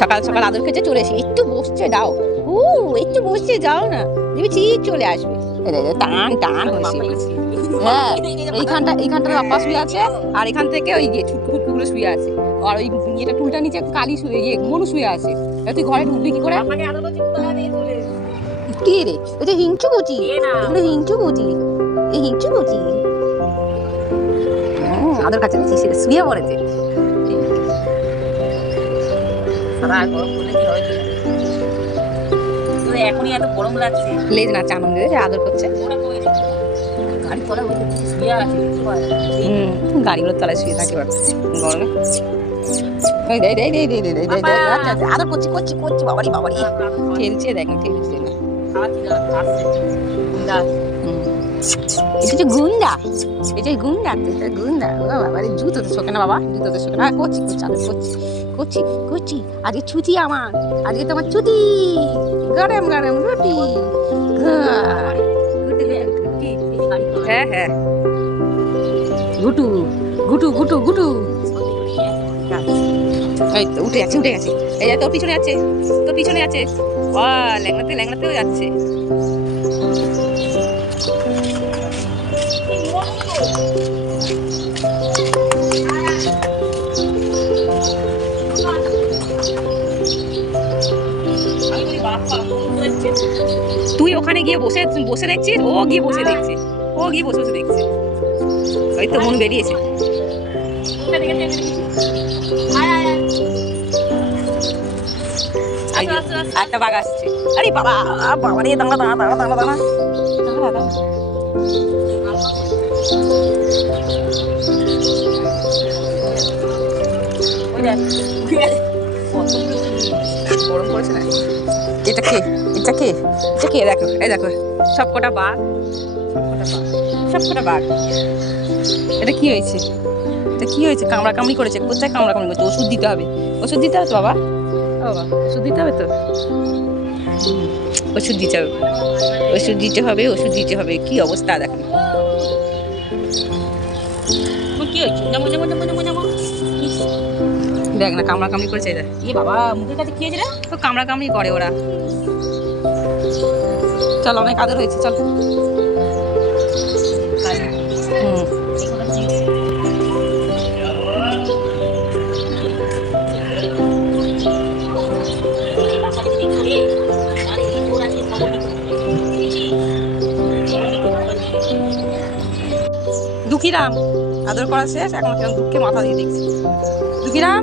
সকাল সকাল আদর খেতে চলে এসে একটু বসছে দাও। ও একটু বসছে যাও না। দেখবি ঠিক চলে আসবে। টান টান হয়েছে হ্যাঁ এইখানটা এইখানটা বাপ্পা শুয়ে আছে আর এখান থেকে ওই ছুটকু শুয়ে আছে। আর ওই ইয়েটা টুলটা নিচে কালি শুয়ে ইয়ে মনু শুয়ে আছে। এবার তুই ঘরে ঢুকবি কি করে? কি রে? এটা হিংচু হিংচু এই হিংচু আদর কাছে লেজ না আদর করছে আছে গাড়িগুলোর তলায় শুয়ে আদর করছি করছি করছি দেখেন ঠেলছে না এটা গুন্ডা এটা গুন্ডা এটা গুন্ডা ও বাবা রে জুতো তো শোকে না বাবা? জুতো তো শোকে না। হ্যাঁ, করছি আদর করছি করছি করছি আজকে ছুটি আমার। আজকে তোমার ছুটি। গরম গরম রুটি। হ্যাঁ। হ্যাঁ। গুটু গুটু গুটু গুটু এই তো উঠে যাচ্ছে উঠে গেছে। এই তোর পিছনে যাচ্ছে তোর পিছনে যাচ্ছে ওয়া ল্যাংড়াতে ল্যাংড়াতেও যাচ্ছে? তুই ওখানে গিয়ে বসে বসে দেখছিস ও গিয়ে বসে দেখছে। ও গিয়ে বসে বসে দেখছে। ওই তো মন বেরিয়েছে। একটা বাঘ আসছে। আরে বাবা বাবা রে দাঁড়া দাঁড়া দাঁড়া দাঁড়া দাঁড়া। এটা কে? এটা কে? এটা কে? দেখো এই দেখো সব কটা বাঘ। সব কটা বাঘ। এটা কি হয়েছে? এটা কি হয়েছে? কামড়া কামড়ি করেছে। কোথায় কামড়া কামড়ি করেছে? ওষুধ দিতে হবে। ওষুধ দিতে হবে বাবা? ওষুধ দিতে হবে তো? ওষুধ দিতে হবে। ওষুধ দিতে হবে ওষুধ দিতে হবে। কি অবস্থা দেখো। কি হয়েছে? যেমন, যেমন, যেমন। দেখ না কামড়া কামড়ি করেছে এই দেখ এ বাবা মুখের কাছে কামড়া কামড়ি করে ওরা। চল অনেক আদর হয়েছে চল। দুঃখীরাম আদর করা শেষ এখন দুঃখে মাথা দিয়ে দেখছি। দুঃখীরাম